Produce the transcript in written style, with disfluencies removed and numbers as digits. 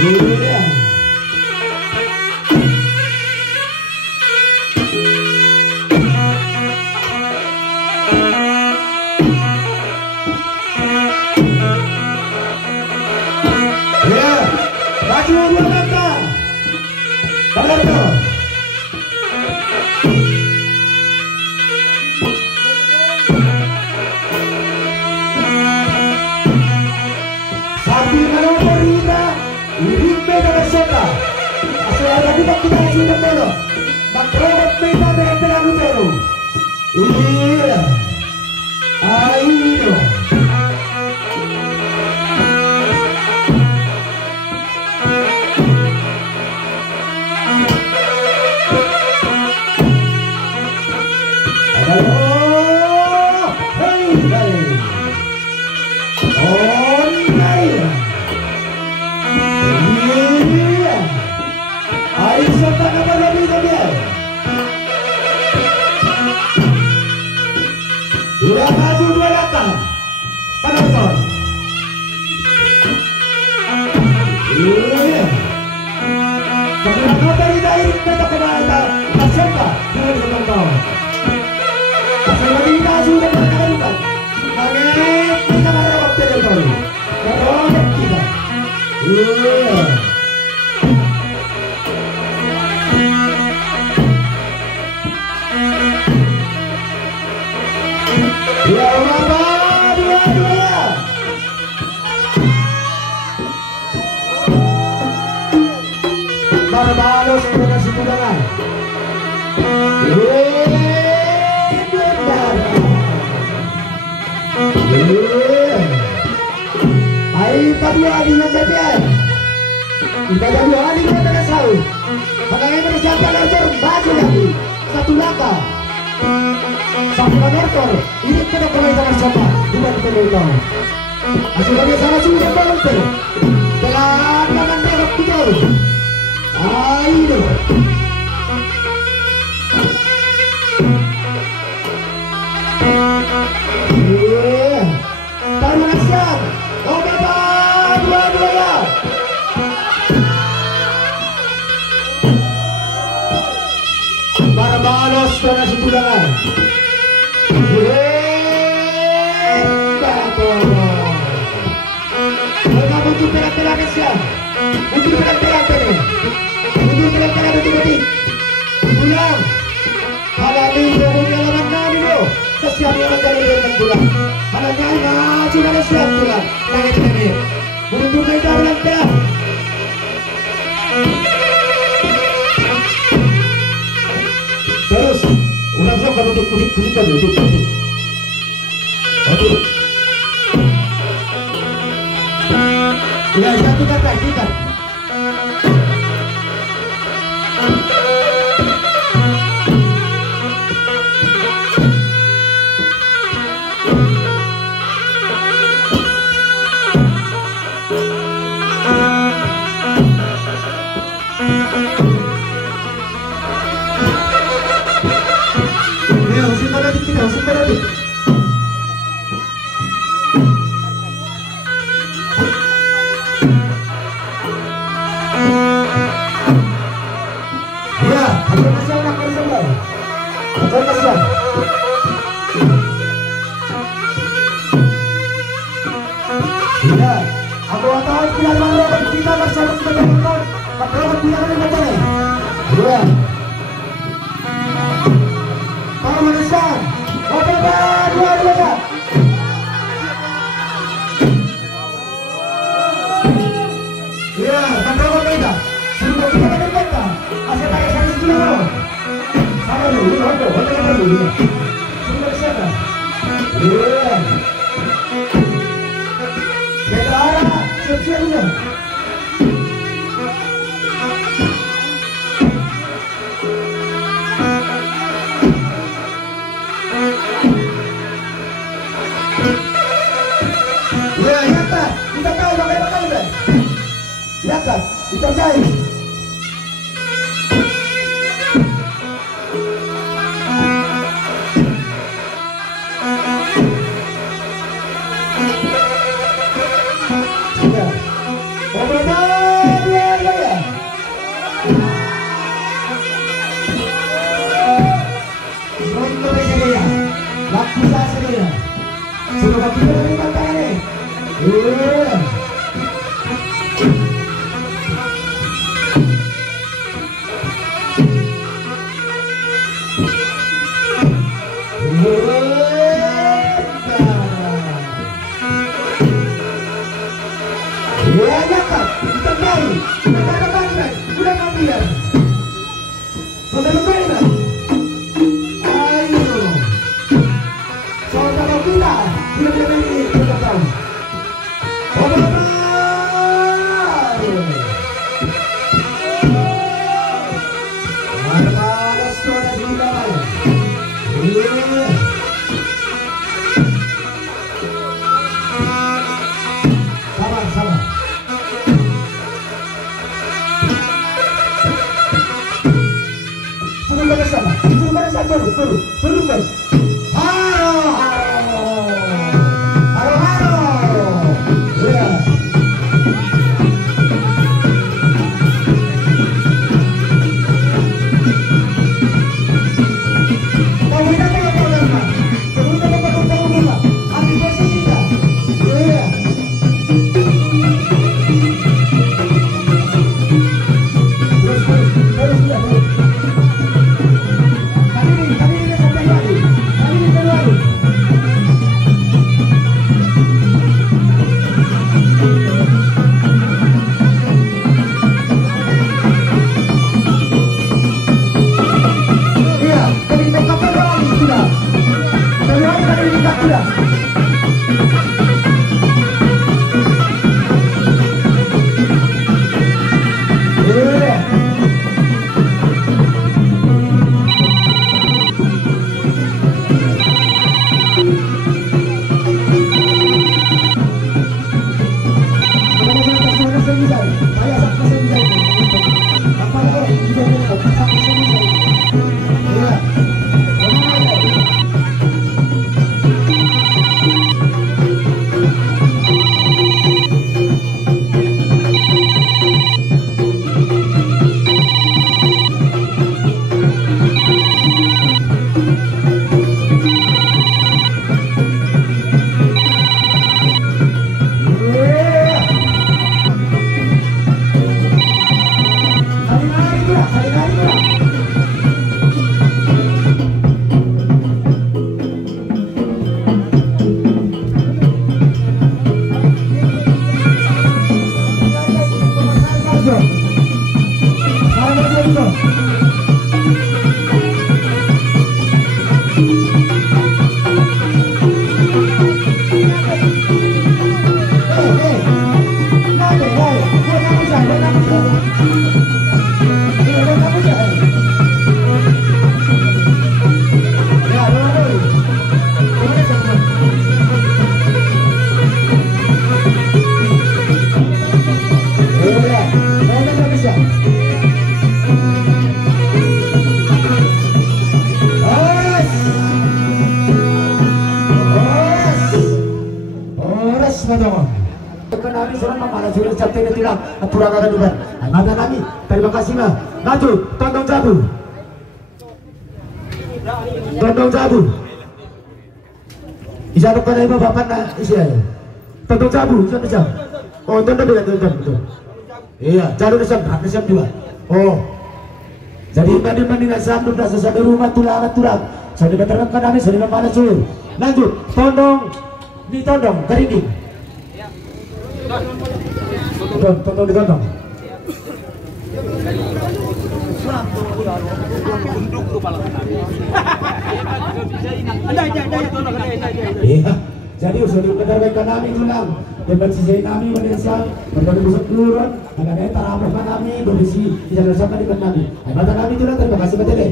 Iya. Ya, maju dua langkah. Benar tuh. Sambil menonton Rina, iring beda bersama. Asal lagi tak kita sudah belok. Makrobot beda dengan pegang utero. Iya. Ayo. Sudah maju dua langkah. Penonton. Iya. Sebelah kota kita ini kita kembali tersempa dengan penonton. Sebelah kita sudah berkali-kali. Kaget kita merawat teritori. Merawat kita. Iya. Ya Bapak, dua-duanya. Barbados dengan Sibulangan. Ayo kedua di Jepang. Kita kedua di Jepang sahur. Makanya persiapan Arthur maju lagi. Satu langkah. Sampai Arthur ini kita mulai sama siapa? Bukan kita tahu. Asal bagi sana sudah berhenti. Telah tangan merah betul. Ayo. Taruh siap. Oh Bapak, dua-duanya. Barbados dengan Sibulangan. Untuk pelan-pelan siap. Untuk pelan-pelan ini. Untuk pelan-pelan betul-betul. Pulang. Alami punya lawan nani lo. Kesian yang menjadi dengan pulang. Alami maju dari siap pulang. Langit ini. Untuk kita pelan-pelan. Terus. Ulang sama untuk kulit kami. Untuk. Ya, satu kata kita. Ya, usir lagi kita, usir lagi. Ya, aku tahu pilihan mana kita bersama kita menonton. Maka pilihan ini macam ni. Ya. Kalau manusia, apa dua-dua. Ya, kantor kita. Sudah kita kita. Asal tak ada dulu. Sama dulu, hotel dulu. Sudah siapa? Ya. Siap-siapnya. Ya, ya kan? Kita tahu bagaimana ini. Ya kan? Kita tahu. Ya. Terima kasih mah. Lanjut, Tondong Jabu. Tondong Jabu. Isarap ka na iba bapak na isya. Tondong Jabu, isang isang. Oh, tondong dia, tondong. Iya, jaru nasam juga. Oh. Jadi mandi nasam sudah selesai rumah tulang. Sudah diterangkan kami, sudah mana sur. Lanjut, tondong. Di tondong, keringin. Tondong di tondong. Iya, jadi usul kedarbekan kami tulang dan sisi kami mendesak berbagai pusat kelurahan, agak taraf kami berisi di jalan sampai di kami. Kami tulang terima kasih betul.